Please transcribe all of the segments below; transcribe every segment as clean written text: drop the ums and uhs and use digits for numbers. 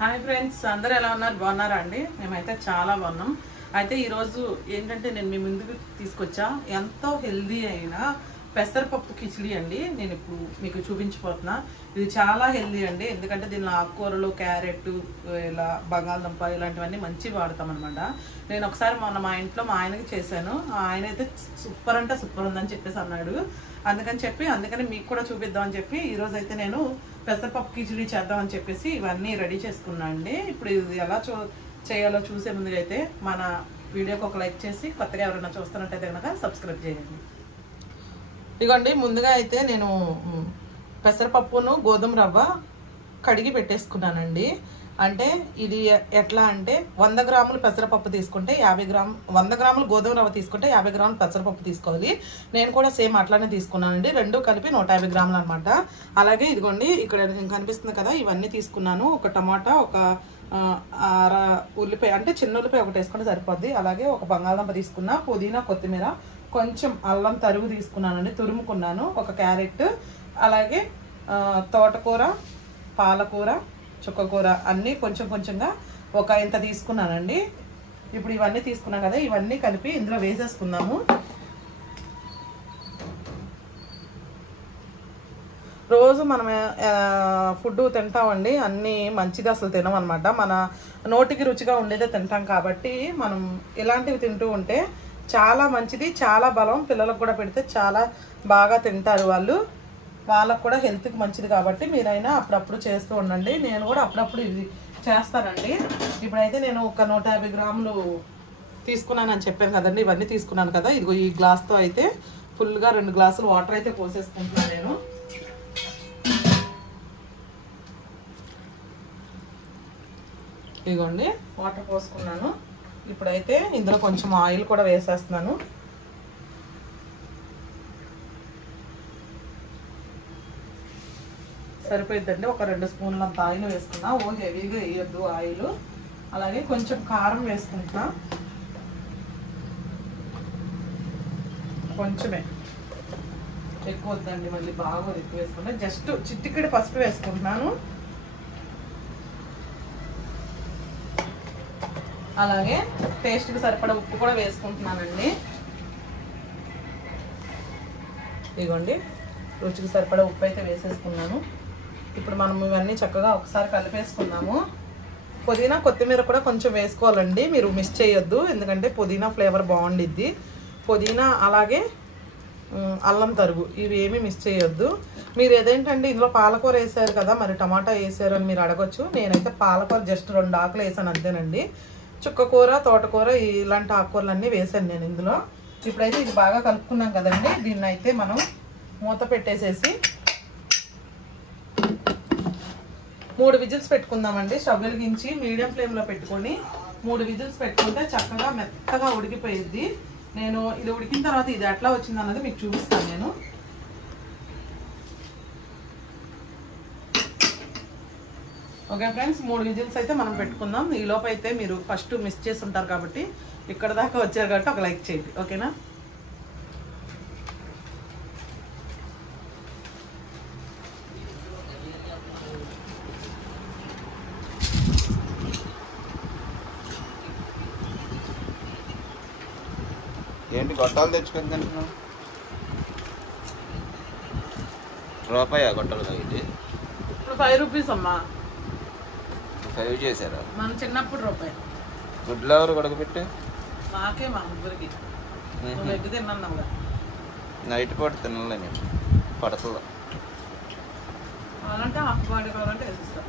Hi friends, అందరూ ఎలా ఉన్నారు? బాగున్నారా అండి? మేమైతే చాలా బాగున్నాం. అయితే ఈరోజు ఏంటంటే నేను మీ ముందుకు తీసుకొచ్చా ఎంతో హెల్దీ అయిన పెసరపప్పు కిచిడి అండి. నేను ఇప్పుడు మీకు చూపించబోతున్నా. ఇది చాలా హెల్దీ అండి, ఎందుకంటే దీనిలో ఆకుకూరలు, క్యారెట్, ఇలా బంగాళదుంప ఇలాంటివన్నీ మంచి వాడతాం అనమాట. నేను ఒకసారి మొన్న మా ఇంట్లో మా ఆయనకి చేశాను. ఆయన అయితే సూపర్ అంటే సూపర్ ఉందని చెప్పేసి అన్నాడు. అందుకని మీకు కూడా చూపిద్దామని చెప్పి ఈరోజు అయితే నేను పెసరపప్పు కిచిడి చేద్దామని చెప్పేసి ఇవన్నీ రెడీ చేసుకున్నా అండి. ఇప్పుడు ఇది ఎలా చేయాలో చూసే ముందుగా అయితే మన వీడియోకి ఒక లైక్ చేసి కొత్తగా ఎవరైనా చూస్తున్నట్టయితే కనుక సబ్స్క్రైబ్ చేయండి. ఇదిగోండి, ముందుగా అయితే నేను పెసరపప్పును గోధుమ రవ్వ కడిగి పెట్టేసుకున్నానండి. అంటే ఇది ఎట్లా అంటే 100 గ్రాములు పెసరపప్పు తీసుకుంటే 100 గ్రాములు గోధుమ రవ్వ తీసుకుంటే 50 గ్రాములు పెసరపప్పు తీసుకోవాలి. నేను కూడా సేమ్ అట్లానే తీసుకున్నానండి. రెండు కలిపి 150 గ్రాములు అనమాట. అలాగే ఇదిగోండి, ఇక్కడ కనిపిస్తుంది కదా, ఇవన్నీ తీసుకున్నాను. ఒక టమాటా, ఒక ఉల్లిపాయ, అంటే చిన్న ఉల్లిపాయ ఒకటి వేసుకుంటే సరిపోద్ది. అలాగే ఒక బంగాళదుంప తీసుకున్నా, పుదీనా, కొత్తిమీర, కొంచెం అల్లం తరుగు తీసుకున్నానండి, తురుముకున్నాను. ఒక క్యారెట్, అలాగే తోటకూర, పాలకూర, చుక్కకూర అన్నీ కొంచెం కొంచెంగా ఒక ఇంత తీసుకున్నానండి. ఇప్పుడు ఇవన్నీ తీసుకున్నాం కదా, ఇవన్నీ కలిపి ఇందులో వేసేసుకుందాము. రోజు మనం ఫుడ్ తింటామండి, అన్నీ మంచిగా అసలు తినం అనమాట. మన నోటికి రుచిగా ఉండేదే తింటాం కాబట్టి మనం ఇలాంటివి తింటూ ఉంటే చాలా మంచిది, చాలా బలం. పిల్లలకు కూడా పెడితే చాలా బాగా తింటారు వాళ్ళు, వాళ్ళకు కూడా హెల్త్కి మంచిది. కాబట్టి మీరైనా అప్పుడప్పుడు చేస్తూ ఉండండి. నేను కూడా అప్పుడప్పుడు ఇది చేస్తానండి. ఇప్పుడైతే నేను ఒక 150 గ్రాములు తీసుకున్నానని చెప్పాను కదండి, ఇవన్నీ తీసుకున్నాను కదా. ఇదిగో ఈ గ్లాస్తో అయితే ఫుల్గా 2 గ్లాసులు వాటర్ అయితే పోసేసుకుంటున్నాను నేను. ఇదిగోండి, వాటర్ పోసుకున్నాను. ఇప్పుడైతే ఇందులో కొంచెం ఆయిల్ కూడా వేసేస్తున్నాను. సరిపోయిద్దండి, ఒక 2 స్పూన్లంత ఆయిల్ వేసుకున్నా. హెవీగా వేయొద్దు ఆయిల్. అలాగే కొంచెం కారం వేసుకుంటున్నా, కొంచెమే, ఎక్కువ వద్దండి, మళ్ళీ బాగా ఎక్కువ వేసుకుంటా. జస్ట్ చిటికెడు పసుపు వేసుకుంటున్నాను. అలాగే టేస్ట్కి సరిపడా ఉప్పు కూడా వేసుకుంటున్నానండి. ఇదిగోండి, రుచికి సరిపడా ఉప్పు అయితే వేసేసుకున్నాను. ఇప్పుడు మనం ఇవన్నీ చక్కగా ఒకసారి కలిపేసుకున్నాము. పుదీనా, కొత్తిమీర కూడా కొంచెం వేసుకోవాలండి, మీరు మిస్ చేయొద్దు, ఎందుకంటే పుదీనా ఫ్లేవర్ బాగుండిద్ది. పుదీనా అలాగే అల్లం తరుగు, ఇవి ఏమీ మిస్ చేయొద్దు. మీరు ఏదేంటండి ఇందులో పాలకూర వేసారు కదా, మరి టమాటా వేసారు అని మీరు అడగొచ్చు. నేనైతే పాలకూర జస్ట్ 2 ఆకులు వేసాను అంతేనండి. చుక్కకూర, తోటకూర ఇలాంటి ఆకుకూరలన్నీ వేసాను నేను ఇందులో. ఇప్పుడైతే ఇది బాగా కలుపుకున్నాం కదండి, దీన్ని అయితే మనం మూత పెట్టేసేసి 3 విజిల్స్ పెట్టుకుందామండి. స్టవ్ వెలిగించి మీడియం ఫ్లేమ్లో పెట్టుకొని 3 విజిల్స్ పెట్టుకుంటే చక్కగా మెత్తగా ఉడికిపోయిద్ది. నేను ఇది ఉడికిన తర్వాత ఇది ఎట్లా వచ్చింది అన్నది మీకు చూపిస్తాను నేను. ఓకే ఫ్రెండ్స్, 3 విజిల్స్ అయితే మనం పెట్టుకుందాం. ఈ లోపు అయితే మీరు ఫస్ట్ మిస్ చేసి ఉంటారు కాబట్టి, ఇక్కడ దాకా వచ్చారు కాబట్టి ఒక లైక్ చేయండి, ఓకేనా? ఏంటి గొట్టాలు తెచ్చుకొని తింటున్నావు? రూపాయా గొట్టాలు తగ్గింది? ఇప్పుడు 5 రూపీస్ అమ్మా. 5 చేశారా? మన చిన్నప్పుడు రూపాయి. గుడ్లు ఎవరు ఉడకబెట్టి? మాకే, మా ముగ్గురికి. నువ్వు ఎగ్గు తిన్నావు కదా. నైట్ పూట తినలే నేను, పడుతుందా? కావాలంటే హాఫ్ బాడీ కావాలంటే వేసిస్తా.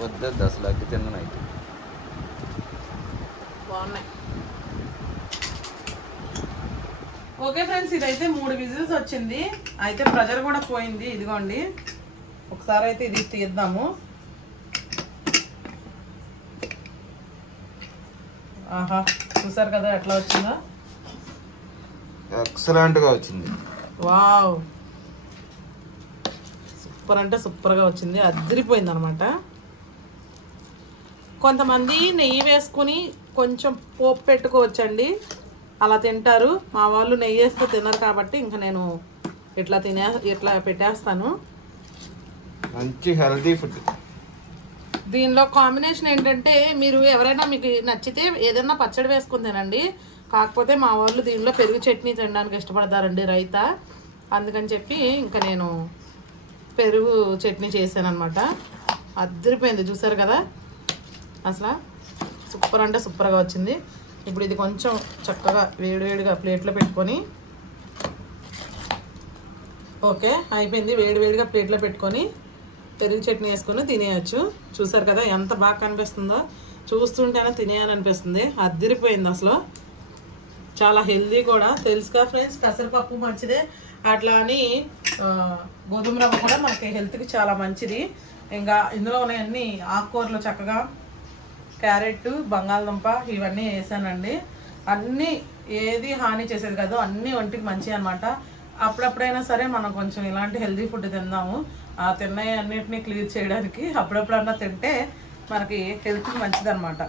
వద్దొద్దు, అసలు ఎగ్గు తిన్న నైట్. బాగున్నాయి. ఓకే ఫ్రెండ్స్, ఇదైతే 3 విజిల్స్ వచ్చింది. అయితే ప్రెషర్ కూడా పోయింది. ఇదిగోండి, ఒకసారి అయితే ఇది తీద్దాము. ఆహా, చూసారు కదా ఎట్లా వచ్చిందా? ఎక్సలెంట్గా వచ్చింది. వావ్, సూపర్ అంటే సూపర్గా వచ్చింది, అదిరిపోయింది అనమాట. కొంతమంది నెయ్యి వేసుకుని కొంచెం పోపు పెట్టుకోవచ్చండి, అలా తింటారు. మా వాళ్ళు నెయ్యి వేస్తే తినరు కాబట్టి ఇంకా నేను ఇట్లా పెట్టేస్తాను. మంచి హెల్తీ ఫుడ్. దీనిలో కాంబినేషన్ ఏంటంటే మీరు ఎవరైనా మీకు నచ్చితే ఏదైనా పచ్చడి వేసుకుని తినండి. కాకపోతే మా వాళ్ళు దీనిలో పెరుగు చట్నీ తినడానికి ఇష్టపడతారండి రైతా. అందుకని చెప్పి ఇంకా నేను పెరుగు చట్నీ చేశాను అనమాట. అదిరిపోయింది చూసారు కదా, అసలు సూపర్ అంటే సూపర్గా వచ్చింది. ఇప్పుడు ఇది కొంచెం చక్కగా వేడివేడిగా ప్లేట్లో పెట్టుకొని, ఓకే అయిపోయింది, వేడివేడిగా ప్లేట్లో పెట్టుకొని పెరుగు చట్నీ వేసుకొని తినేయచ్చు. చూసారు కదా ఎంత బాగా కనిపిస్తుందో, చూస్తుంటేనే తినేయాలనిపిస్తుంది. అదిరిపోయింది అసలు, చాలా హెల్దీ కూడా. తెలుసుగా ఫ్రెండ్స్, పెసరపప్పు మంచిదే, అట్లా అని గోధుమ రవ్వ కూడా మనకి హెల్త్కి చాలా మంచిది. ఇంకా ఇందులో ఉన్నాయన్నీ ఆకుకూరలు చక్కగా క్యారెట్, బంగాళదుంప ఇవన్నీ వేసానండి. అన్నీ ఏది హాని చేసేది కాదు, అన్నీ ఒంటికి మంచివి అనమాట. అప్పుడప్పుడైనా సరే మనం కొంచెం ఇలాంటి హెల్దీ ఫుడ్ తిందాము. ఆ తిన్నవి అన్నిటినీ క్లియర్ చేయడానికి అప్పుడప్పుడన్నా తింటే మనకి హెల్త్కి మంచిది అనమాట.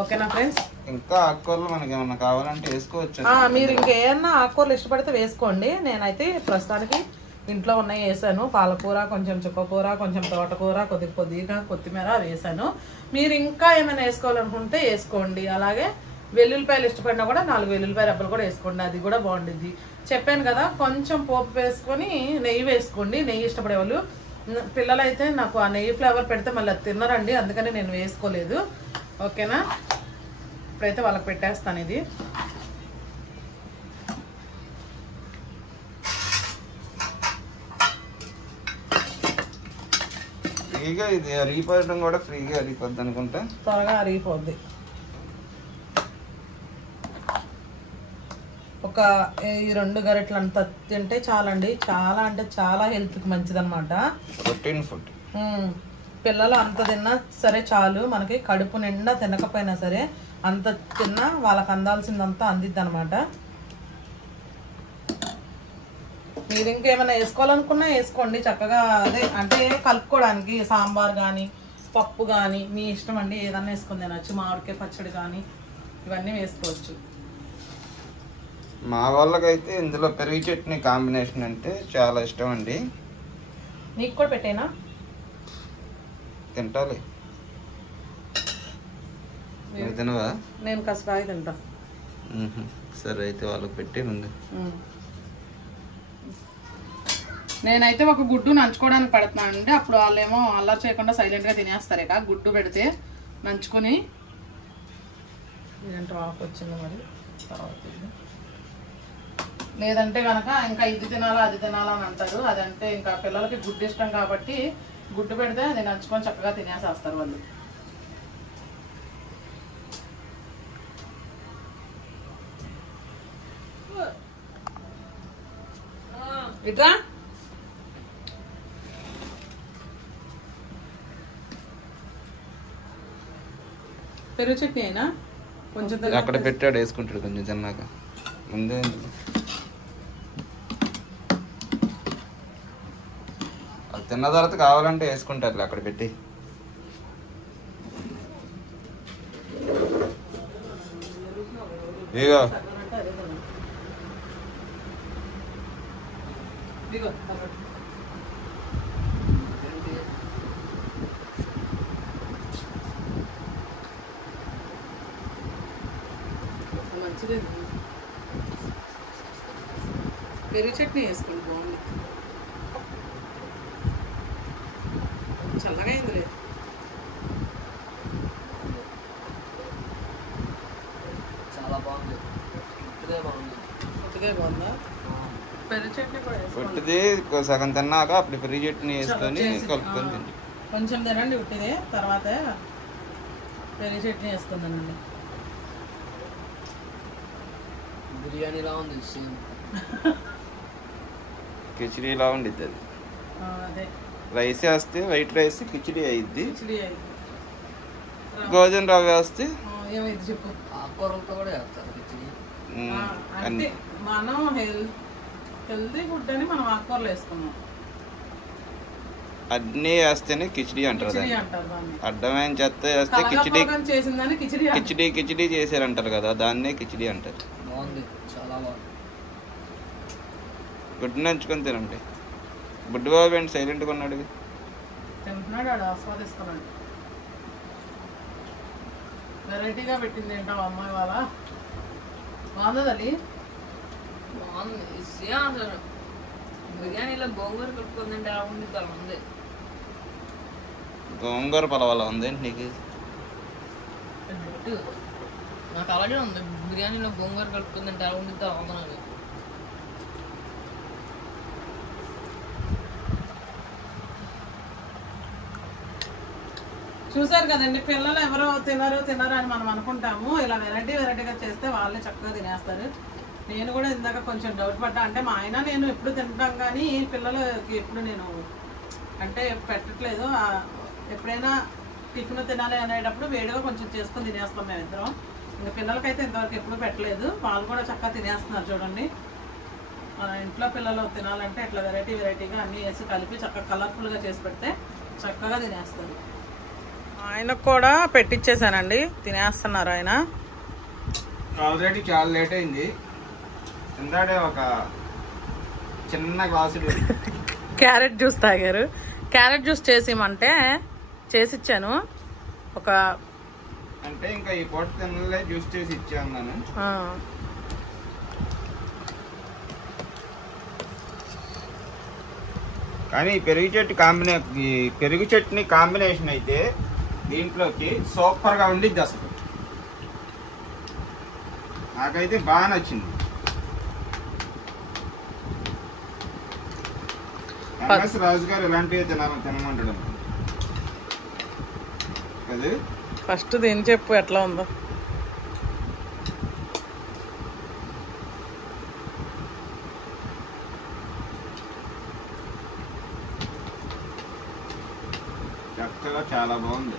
ఓకేనా ఫ్రెండ్స్? ఇంకా ఆకుకూరలు మనకి ఏమన్నా కావాలంటే వేసుకోవచ్చు. మీరు ఇంకేమన్నా ఆకుకూరలు ఇష్టపడితే వేసుకోండి. నేనైతే ప్రస్తుతానికి ఇంట్లో ఉన్నాయి వేసాను. పాలకూర, కొంచెం చుక్కకూర, కొంచెం తోటకూర, కొద్దిగా కొత్తిమీర వేసాను. మీరు ఇంకా ఏమైనా వేసుకోవాలనుకుంటే వేసుకోండి. అలాగే వెల్లుల్లిపాయలు ఇష్టపడినా కూడా 4 వెల్లుల్లిపాయ రెబ్బలు కూడా వేసుకోండి, అది కూడా బాగుంటుంది. చెప్పాను కదా, కొంచెం పోపు వేసుకొని నెయ్యి వేసుకోండి. నెయ్యి ఇష్టపడే వాళ్ళు, పిల్లలైతే నాకు ఆ నెయ్యి ఫ్లేవర్ పెడితే మళ్ళీ అది తిన్నరండి, అందుకని నేను వేసుకోలేదు. ఓకేనా? ఇప్పుడైతే వాళ్ళకి పెట్టేస్తాను. ఇది ఫ్రీగా, ఇది అరిగిపోవడం కూడా ఫ్రీగా అరిగిపోద్ది అనుకుంటా, త్వరగా అరిగిపోద్ది. ఒక 2 గరిటెలు అంత తింటే చాలండి. చాలా అంటే చాలా హెల్త్కి మంచిదన్నమాట, ప్రోటీన్ ఫుడ్. పిల్లలు అంత తిన్నా సరే చాలు, మనకి కడుపు నిండా తినకపోయినా సరే అంత తిన్నా వాళ్ళకి అందాల్సిందంతా అందిద్ది అనమాట. మీరు ఇంకేమైనా వేసుకోవాలనుకున్నా వేసుకోండి చక్కగా. అదే అంటే కలుపుకోవడానికి సాంబార్ కానీ పప్పు కానీ మీ ఇష్టం అండి, ఏదన్నా వేసుకొని తినచ్చు. మామిడికాయ పచ్చడి కానీ ఇవన్నీ వేసుకోవచ్చు. మా వాళ్ళకైతే ఇందులో పెరుగు చట్నీ కాంబినేషన్ అంటే చాలా ఇష్టం అండి. నీకు కూడా పెట్టేనా? తింటాలి. తినవా? నేను కసకాయ తింటా. సరే అయితే వాళ్ళకి పెట్టి ఉంది. నేనైతే ఒక గుడ్డు నంచుకోవడానికి పెడుతున్నాను అండి. అప్పుడు వాళ్ళేమో అల్లరి చేయకుండా సైలెంట్గా తినేస్తారు. ఇక గుడ్డు పెడితే నంచుకొని ఏంటో ఆఫ్ వచ్చింది మరి తర్వాత. లేదంటే కనుక ఇంకా ఇది తినాలా అది తినాలా అని అంటారు. అదంటే ఇంకా పిల్లలకి గుడ్డు ఇష్టం కాబట్టి గుడ్డు పెడితే అది నంచుకొని చక్కగా తినేసేస్తారు వాళ్ళు. ఇట్రా పెరుగు చట్నీ అయినా కొంచెం అక్కడ పెట్టాడు, వేసుకుంటాడు కొంచెం తిన్నాక. ముందే అది తిన్న తర్వాత కావాలంటే వేసుకుంటారు అక్కడ పెట్టి. ఇగో మంచిది. పెరుగు చట్నీ వేసుకోండి, బాగుంది. చల్లగా అయింది లేదు. చాలా బాగుంది. కొద్దిగా బాగుందా? పెరుగు చట్నీ కూడా ఉట్టిది సగం తిన్నాక అప్పుడు పెరుగు చట్నీ వేసుకొని కలుపుకొని తిండి. కొంచెం తినండి ఉట్టిదే, తర్వాత పెరుగు చట్నీ వేసుకుందానండి. బిర్యానీలా ఉంది సేమ్. కిచిడీలా ఉండిద్ది అది. అదే రైస్ వేస్తే వైట్ రైస్ కిచిడీ అయ్యిద్ది. కిచిడీ అయింది. గోధుమ రవ్వ వేస్తే ఏమైంది చెప్పు. ఆకుకూరలతో కూడా వేస్తారు కిచిడి. అంటే మనం హెల్తీ ఫుడ్ అని మనం ఆకుకూరలు వేసుకున్నాం. అన్నీ వేస్తేనే కిచిడీ అంటారు కిచిడీ దాన్ని. అంటారు దాన్ని. అడ్డమైన చెత్త వేస్తే కిచిడీ చేసిందని కిచిడీ కిచిడీ కిచిడీ చేశారంటారు కదా, దాన్నే కిచిడీ అంటారు. బాగుంది, చాలా బాగుంది. గుడ్డు నంచుకొని తినండి. బుడ్డు బాబు ఏంటి సైలెంట్గా ఉన్నాడు? తింటున్నాడు, ఆడు ఆస్వాదిస్తున్నాడు. వెరైటీగా పెట్టింది ఏంటో అమ్మాయి వాళ్ళ. బాగుంది. బాగుంది. అసలు బిర్యానీలో గోంగూర కలుపుకుందంటే ఎలా ఉంది? అలా ఉంది. గోంగూర పలవలా ఉంది నీకు? నాకు అలాగే ఉంది. బిర్యానీలో గోంగూర కలుపుకుందంటే ఎలా ఉంది? అలా చూసారు కదండి, పిల్లలు ఎవరో తినరు అని మనం అనుకుంటాము. ఇలా వెరైటీగా చేస్తే వాళ్ళే చక్కగా తినేస్తారు. నేను కూడా ఇందాక కొంచెం డౌట్ పడ్డా. అంటే మా ఆయన నేను ఎప్పుడు తింటాం కానీ పిల్లలకి ఎప్పుడు నేను అంటే పెట్టట్లేదు. ఎప్పుడైనా టిఫిన్ తినాలి అనేటప్పుడు వేడిగా కొంచెం చేసుకొని తినేస్తాం మేమిద్దరం. ఇంకా పిల్లలకైతే ఇంతవరకు ఎప్పుడు పెట్టలేదు. వాళ్ళు కూడా చక్కగా తినేస్తున్నారు చూడండి. మన ఇంట్లో పిల్లలు తినాలంటే ఇట్లా వెరైటీగా అన్నీ వేసి కలిపి చక్కగా కలర్ఫుల్గా చేసి పెడితే చక్కగా తినేస్తారు. ఆయనకు కూడా పెట్టించేసానండి, తినేస్తున్నారు ఆయన. ఆల్రెడీ చాలా లేట్ అయింది. ఇందాడే ఒక చిన్న గ్లాసు క్యారెట్ జ్యూస్ తాగారు. క్యారెట్ జ్యూస్ చేసిమంటే చేసిచ్చాను. ఒక అంటే ఇంకా ఈ పూట తినలే, జ్యూస్ చేసి ఇచ్చాను నేను. కానీ పెరుగు చట్నీ కాంబినేషన్ అయితే దీంట్లోకి సూపర్గా ఉండిద్ది. అసలు నాకైతే బాగా నచ్చింది. ఎంఎస్ రాజు గారు ఇలాంటివి తినమంటాడు కదా. ఫస్ట్ దీని చెప్పు ఎట్లా ఉందో. చక్కగా చాలా బాగుంది.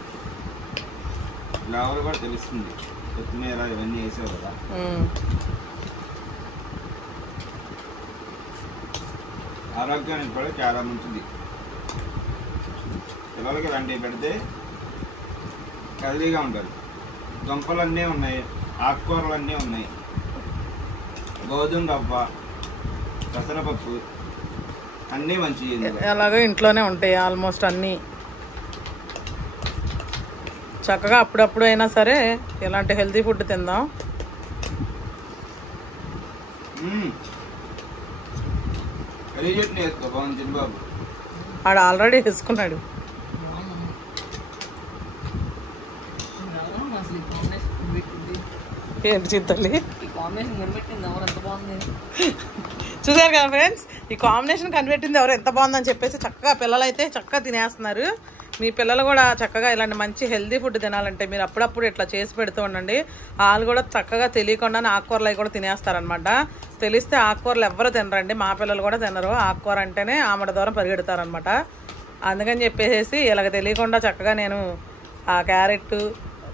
ఫ్లేవర్ కూడా తెలుస్తుంది. కొత్తిమీర ఇవన్నీ వేసావు కదా. ఆరోగ్యానికి కూడా చాలా మంచిది. పిల్లలకి ఇలాంటివి పెడితే హెల్దీగా ఉంటారు. దుంపలు అన్నీ ఉన్నాయి, ఆకుకూరలు అన్నీ ఉన్నాయి, గోధుమ రవ్వ, పెసరపప్పు అన్నీ మంచివి. ఎలాగో ఇంట్లోనే ఉంటాయి ఆల్మోస్ట్ అన్నీ. చక్కగా అప్పుడప్పుడు అయినా సరే ఇలాంటి హెల్తీ ఫుడ్ తిందాం. బాబు ఆడు ఆల్రెడీ వేసుకున్నాడు. ఏంటి చింతల్లి చూసారు కదా ఫ్రెండ్స్, ఈ కాంబినేషన్ కనిపెట్టింది ఎవరు ఎంత బాగుందని చెప్పేసి చక్కగా పిల్లలు అయితే చక్కగా తినేస్తున్నారు. మీ పిల్లలు కూడా చక్కగా ఇలాంటి మంచి హెల్దీ ఫుడ్ తినాలంటే మీరు అప్పుడప్పుడు ఇట్లా చేసి పెడుతూ ఉండండి. వాళ్ళు కూడా చక్కగా తెలియకుండానే ఆకుకూరలు అవి కూడా తినేస్తారనమాట. తెలిస్తే ఆకుకూరలు ఎవరు తినరండి, మా పిల్లలు కూడా తినరు. ఆకుకూర అంటేనే ఆమడ దూరం పరిగెడతారనమాట. అందుకని చెప్పేసి ఇలాగ తెలియకుండా చక్కగా నేను ఆ క్యారెట్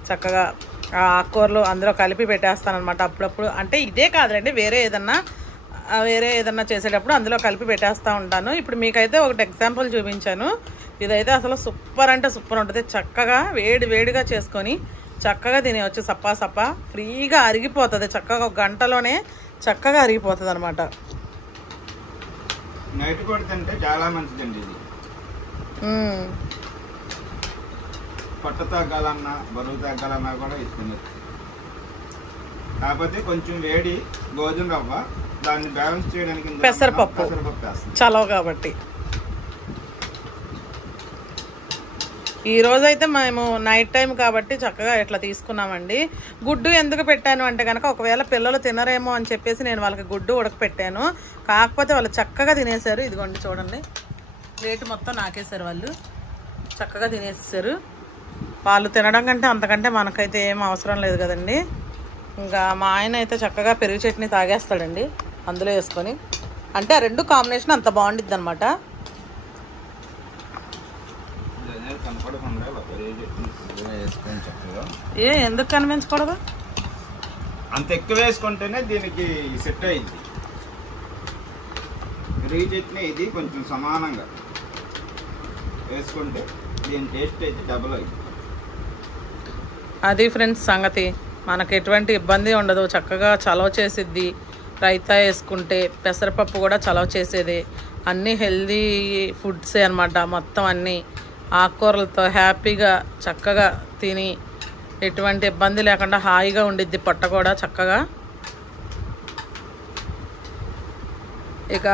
చక్కగా ఆ ఆకుకూరలు అందులో కలిపి పెట్టేస్తానమాట అప్పుడప్పుడు. అంటే ఇదే కాదులేండి, వేరే ఏదన్నా చేసేటప్పుడు అందులో కలిపి పెట్టేస్తూ ఉంటాను. ఇప్పుడు మీకైతే ఒకటి ఎగ్జాంపుల్ చూపించాను. ఇదైతే అసలు సూపర్ అంటే సూపర్ ఉంటుంది. చక్కగా వేడిగా చేసుకొని చక్కగా తినేవచ్చు. సప్పా ఫ్రీగా అరిగిపోతుంది. చక్కగా ఒక గంటలోనే చక్కగా అరిగిపోతుంది అనమాట. నైట్ పూట తింటే చాలా మంచిదండి ఇది. పొట్ట తగ్గాలన్నా బరువు తగ్గాలన్నా కూడా ఇస్తుంది. కాకపోతే కొంచెం వేడి గోధుమ రవ్వ, దాన్ని బ్యాలెన్స్ చేయడానికి పెసరపప్పు చలవ కాబట్టి. ఈ రోజైతే మేము నైట్ టైం కాబట్టి చక్కగా ఇట్లా తీసుకున్నామండి. గుడ్డు ఎందుకు పెట్టాను అంటే కనుక ఒకవేళ పిల్లలు తినరేమో అని చెప్పేసి నేను వాళ్ళకి గుడ్డు ఉడకపెట్టాను. కాకపోతే వాళ్ళు చక్కగా తినేశారు. ఇదిగోండి చూడండి, ప్లేట్ మొత్తం నాకేశారు. వాళ్ళు చక్కగా తినేసారు. వాళ్ళు తినడం కంటే అంతకంటే మనకైతే ఏం అవసరం లేదు కదండి. ఇంకా మా ఆయన అయితే చక్కగా పెరుగు చట్నీ తాగేస్తాడండి అందులో వేసుకొని. అంటే ఆ రెండు కాంబినేషన్ అంత బాగుండిద్ది అనమాట. ఎందుకు కనిపించకూడదు? అంత ఎక్కువ వేసుకుంటేనే దీనికి సెట్ అయింది. పెరుగు చట్నీ ఇది కొంచెం సమానంగా వేసుకుంటే దీని టేస్ట్ అయితే డబుల్ అయింది. అది ఫ్రెండ్స్ సంగతి. మనకు ఎటువంటి ఇబ్బంది ఉండదు. చక్కగా చలవ చేసిద్ది. రైతా వేసుకుంటే పెసరపప్పు కూడా చలవ చేసేది. అన్నీ హెల్దీ ఫుడ్సే అనమాట మొత్తం అన్నీ. ఆకుకూరలతో హ్యాపీగా చక్కగా తిని ఎటువంటి ఇబ్బంది లేకుండా హాయిగా ఉండిద్ది పొట్ట కూడా చక్కగా. ఇక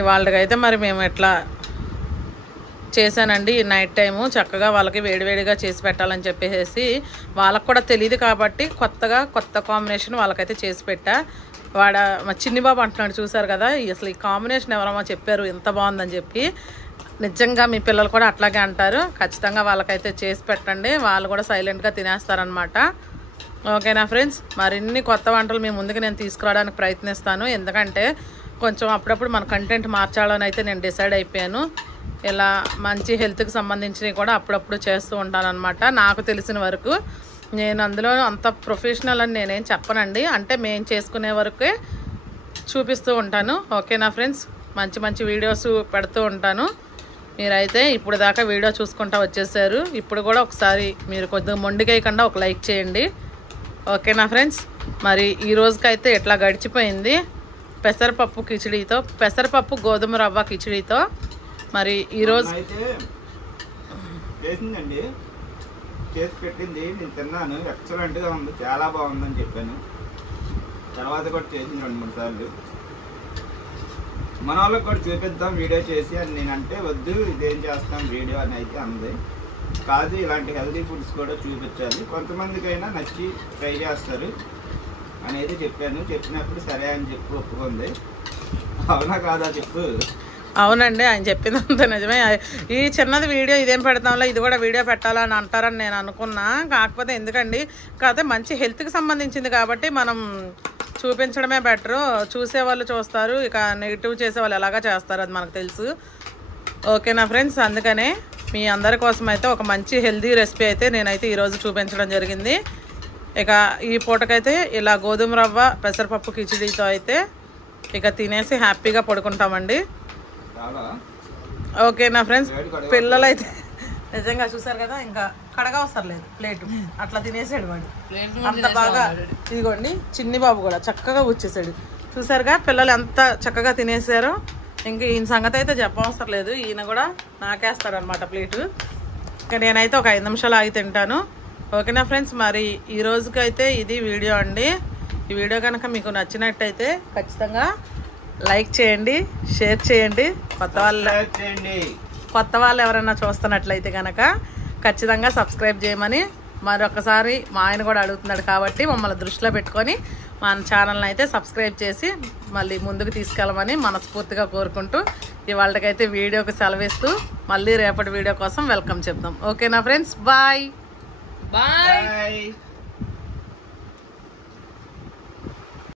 ఇవాళకైతే మరి మేము ఎట్లా చేశానండి ఈ నైట్ టైము చక్కగా వాళ్ళకి వేడివేడిగా చేసి పెట్టాలని చెప్పేసి వాళ్ళకు కూడా తెలియదు కాబట్టి కొత్త కాంబినేషన్ వాళ్ళకైతే చేసి పెట్టా. మా చిన్ని బాబు అంటున్నాడు చూసారు కదా, అసలు ఈ కాంబినేషన్ ఎవరమ్మా చెప్పారు ఎంత బాగుందని చెప్పి. నిజంగా మీ పిల్లలు కూడా అట్లాగే అంటారు. ఖచ్చితంగా వాళ్ళకైతే చేసి పెట్టండి, వాళ్ళు కూడా సైలెంట్గా తినేస్తారనమాట. ఓకేనా ఫ్రెండ్స్, మరిన్ని కొత్త వంటలు మీ ముందుకు నేను తీసుకురావడానికి ప్రయత్నిస్తాను. ఎందుకంటే కొంచెం అప్పుడప్పుడు మన కంటెంట్ మార్చాలని అయితే నేను డిసైడ్ అయిపోయాను. ఇలా మంచి హెల్త్కి సంబంధించినవి కూడా అప్పుడప్పుడు చేస్తూ ఉంటాను అనమాట. నాకు తెలిసిన వరకు నేను అందులో అంత ప్రొఫెషనల్ అని నేనేం చెప్పనండి, అంటే మేము చేసుకునే వరకే చూపిస్తూ ఉంటాను. ఓకేనా ఫ్రెండ్స్, మంచి వీడియోస్ పెడుతూ ఉంటాను. మీరైతే ఇప్పుడు దాకా వీడియో చూసుకుంటూ వచ్చేసారు. ఇప్పుడు కూడా ఒకసారి మీరు కొద్దిగా మొండికేయకుండా ఒక లైక్ చేయండి. ఓకేనా ఫ్రెండ్స్, మరి ఈ రోజుకైతే ఎట్లా గడిచిపోయింది పెసరపప్పు కిచిడీతో, పెసరపప్పు గోధుమ రవ్వ కిచిడీతో. మరి ఈరోజు అయితే చేసిందండి, చేసి పెట్టింది, నేను తిన్నాను. ఎక్సలెంట్గా ఉంది, చాలా బాగుందని చెప్పాను. తర్వాత కూడా చేసింది 2-3 సార్లు. మన వాళ్ళకి కూడా చూపిద్దాం వీడియో చేసి అని నేనంటే వద్దు ఇదేం చేస్తాం వీడియో అని అయితే అంది. కాదు, ఇలాంటి హెల్తీ ఫుడ్స్ కూడా చూపించాలి, కొంతమందికైనా నచ్చి ట్రై చేస్తారు అనేది చెప్పాను. చెప్పినప్పుడు సరే అని చెప్పి ఒప్పుకుంది. అవునా కాదా చెప్పు? అవునండి, ఆయన చెప్పిందంత నిజమే. ఈ చిన్నది వీడియో ఇదేం పెడతాంలో ఇది కూడా వీడియో పెట్టాలని అంటారని నేను అనుకున్నా. కాకపోతే ఎందుకండి, కాకపోతే మంచి హెల్త్కి సంబంధించింది కాబట్టి మనం చూపించడమే బెటరు. చూసేవాళ్ళు చూస్తారు, ఇక నెగిటివ్ చేసేవాళ్ళు ఎలాగా చేస్తారు అది మనకు తెలుసు. ఓకేనా ఫ్రెండ్స్, అందుకనే మీ అందరి కోసం అయితే ఒక మంచి హెల్తీ రెసిపీ అయితే నేనైతే ఈరోజు చూపించడం జరిగింది. ఇక ఈ పూటకైతే ఇలా గోధుమ రవ్వ పెసరపప్పు కిచిడీతో అయితే ఇక తినేసి హ్యాపీగా పడుకుంటామండి. ఓకేనా ఫ్రెండ్స్, పిల్లలైతే నిజంగా చూసారు కదా, ఇంకా కడగా అవసరం లేదు ప్లేటు, అట్లా తినేసాడు వాడు అంత బాగా. ఇదిగోండి చిన్ని బాబు కూడా చక్కగా వచ్చేసాడు. చూసారుగా పిల్లలు ఎంత చక్కగా తినేసారో. ఇంక ఈయన సంగతి అయితే చెప్పవసరం లేదు, ఈయన కూడా నాకేస్తాడు అనమాట ప్లేటు. ఇంకా నేనైతే ఒక 5 నిమిషాలు ఆగి తింటాను. ఓకేనా ఫ్రెండ్స్, మరి ఈ రోజుకైతే ఇది వీడియో అండి. ఈ వీడియో కనుక మీకు నచ్చినట్టయితే ఖచ్చితంగా లైక్ చేయండి, షేర్ చేయండి. కొత్త వాళ్ళు ఎవరైనా చూస్తున్నట్లయితే కనుక ఖచ్చితంగా సబ్స్క్రైబ్ చేయమని మరొకసారి మా ఆయన కూడా అడుగుతున్నాడు కాబట్టి మమ్మల్ని దృష్టిలో పెట్టుకొని మన ఛానల్ని అయితే సబ్స్క్రైబ్ చేసి మళ్ళీ ముందుకు తీసుకెళ్ళమని మనస్ఫూర్తిగా కోరుకుంటూ ఇవాళకైతే వీడియోకి సెలవిస్తూ మళ్ళీ రేపటి వీడియో కోసం వెల్కమ్ చెప్తాం. ఓకేనా ఫ్రెండ్స్, బాయ్.